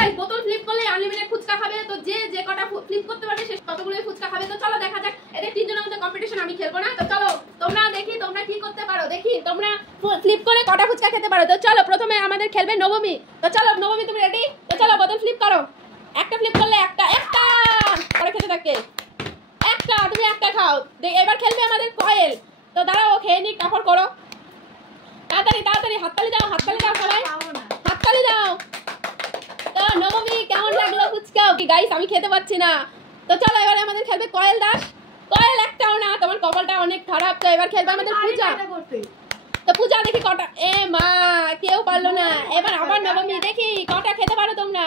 Guys বোতল flip করলে unlimited fuchka খাবে। তো যে যে কটা ফ্লিপ করতে পারবে সে ততগুলোই ফুচকা খাবে। তো চলো দেখা যাক, এদের তিনজনের মধ্যে কম্পিটিশন, আমি খেলবো না। তো চলো তোমরা দেখি তোমরা কি করতে পারো, দেখি তোমরা ফ্লিপ করে কটা ফুচকা খেতে পারো। তো চলো প্রথমে আমাদের খেলবে নবমী। তো চলো নবমী তুমি রেডি? তো চলো বোতল ফ্লিপ করো। একটা ফ্লিপ করলে একটা একটা করে খেতে থাকে। একটা তুমি একটা খাও। এবার খেলবে আমাদের কয়েল। তো দাঁড়াও খেয়ে নি, কাপড় করো তাড়াতাড়ি তাড়াতাড়ি। হাততালি দাও, হাততালি দাও সবাই, হাততালি দাও। তো নবমী কেমন লাগলো ফুচকা? গাইস আমি খেতে পাচ্ছি না। তো চলো এবারে আমাদের খেলবে কয়েল দাস। কয়েল একটাও না, তোমার কপালটা অনেক খারাপ। তো এবার খেলবে আমাদের পূজা। তো পূজা দেখি কটা, এ মা কেউ পারলো না। এবার আবার নবমী, দেখি কটা খেতে পারো তোমরা।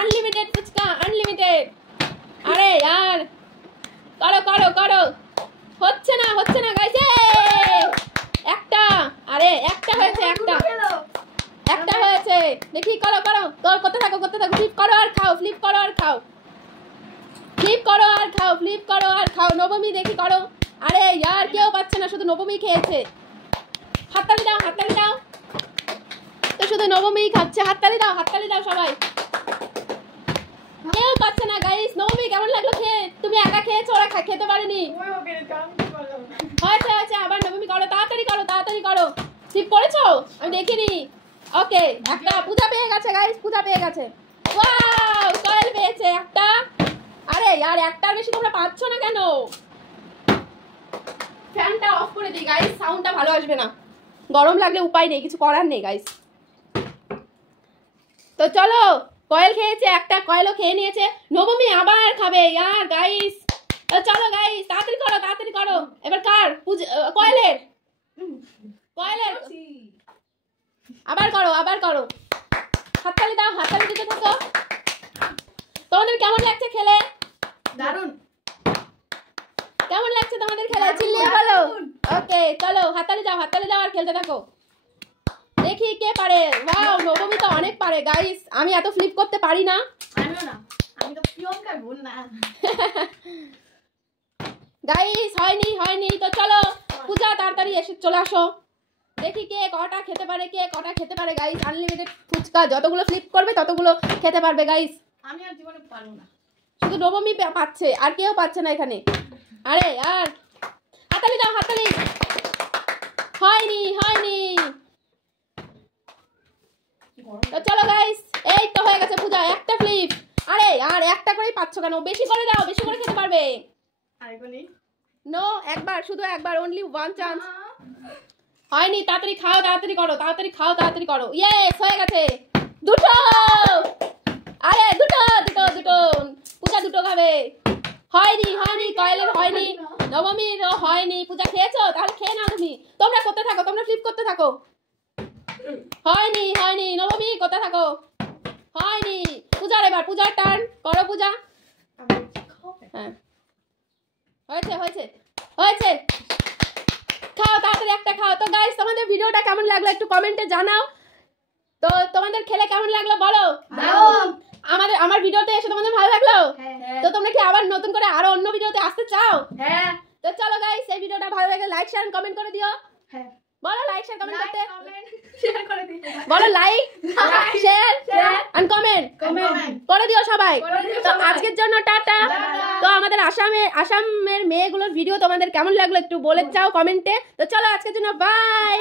Unlimited fuchka, unlimited. আরে यार করো করো করো, হচ্ছে না হচ্ছে না গাইস। একটা, আরে একটা হয়েছে, একটা একটা হয়েছে। দেখি করো করো, করতে থাকো করতে থাকো। ফ্লিপ করো আর খাও, ফ্লিপ করো আর খাও, ফ্লিপ করো আর খাও, ফ্লিপ করো আর খাও। নবমী দেখি করো। আরে यार কেউ পাচ্ছে না, শুধু নবমী খেয়েছে। হাততালি দাও, হাততালি দাও। তো শুধু নবমী খাচ্ছে, হাততালি দাও, হাততালি দাও সবাই। কেউ পাচ্ছে না গাইস। নবমী কেমন লাগলো খেয়ে? তুমি একা খেয়েছো, ওরা খেতে পারেনি। হয়েছে হয়েছে, আবার নবমী করো, তাড়াতাড়ি করো তাড়াতাড়ি করো। ঠিক করেছো? আমি দেখিনি। ওকে একটা পূজা পেয়ে গেছে গাইস, পূজা পেয়ে গেছে। ওয়াও কয়েল পেয়েছে একটা। আরে यार একটার বেশি তোমরা পাচ্ছ না কেন? ফ্যানটা অফ করে দিই গাইস, সাউন্ডটা ভালো আসবে না। গরম লাগলে উপায় নেই, কিছু করার নেই গাইস। তো চলো কয়েল খেয়েছে একটা, কয়েলও খেয়ে নিয়েছে। নবমী আবার খাবে यार গাইস। চলো গাইস তাড়াতাড়ি করো তাড়াতাড়ি করো। এবার কার? কয়েলের, কয়েলের। আবার করো আবার করো, হাততালি দাও, হাততালি দিতে থাকো। তোমাদের কেমন লাগছে খেলে? দারুণ। কেমন লাগছে তোমাদের খেলে? চিল্লিয়ে বলো। ওকে চলো হাততালি দাও, হাততালি দাও আর খেলতে থাকো। দেখি কে পারে। ওয়াও নবমী তো অনেক পারে গাইস, আমি এত ফ্লিপ করতে পারি না। আমিও না, আমি তো প্রিয়ঙ্কার বোন না। গাইস হয়নি হয়নি। তো চলো পূজা তাড়াতাড়ি এসে চলে আসো। দেখি কে কটা খেতে পারে, কে কটা খেতে পারে গাইস। আনলিমিটেড ফুচকা, যতগুলো ফ্লিপ করবে ততগুলো খেতে পারবে গাইস। আমি আর জীবনে পারবো না। শুধু নবমী পাচ্ছে, আর কেউ পাচ্ছে না এখানে। আরে यार হাততালি দাও, হাততালি। হয়নি হয়নি। তো চলো গাইস, এই তো হয়ে গেছে পূজা, একটা ফ্লিপ। আরে यार একটা করেই পাচ্ছ কেন? বেশি করে দাও, বেশি করে খেতে পারবে। আরেকবারই নো, একবার, শুধু একবার, অনলি ওয়ান চান্স। হয়নি, তাড়াতাড়ি খাও, তাড়াতাড়ি করো, তাড়াতাড়ি খাও, তাড়াতাড়ি করো। ইয়েস হয়ে গেছে, দুটো। আরে দুটো দুটো দুটো, পূজা দুটো খাবে। হয়নি হয়নি, কয়েলের হয়নি, নবমীরও হয়নি। পূজা খেয়েছো? তাহলে খেয়ে নাও তুমি। তোমরা করতে থাকো, তোমরা ফ্লিপ করতে থাকো। হয়নি হয়নি, নবমী করতে থাকো। হয়নি, পূজার এবার, পূজার টার্ন করো পূজা। হ্যাঁ হয়েছে হয়েছে হয়েছে, খাও তাড়াতাড়ি একটা খাও। তো গাইস তোমাদের ভিডিওটা কেমন লাগলো একটু কমেন্টে জানাও। তো তোমাদের খেলে কেমন লাগলো বলো। আমার ভিডিওতে এসে তোমাদের ভালো লাগলো? তো তোমরা কি আবার নতুন করে আরো অন্য ভিডিওতে আসতে চাও? হ্যাঁ। তো চলো গাইস, এই ভিডিওটা ভালো লাগলে লাইক শেয়ার কমেন্ট করে দিও। হ্যাঁ বলো লাইক শেয়ার কমেন্ট করতে, শেয়ার করে দিই। বলো লাইক শেয়ার এন্ড কমেন্ট করে দিও সবাই। তো আজকের জন্য টাটা। তো আমাদের আসামের মেয়েগুলোর ভিডিও তোমাদের কেমন লাগলো একটু বলে যাও কমেন্টে। তো চলো আজকের জন্য বাই।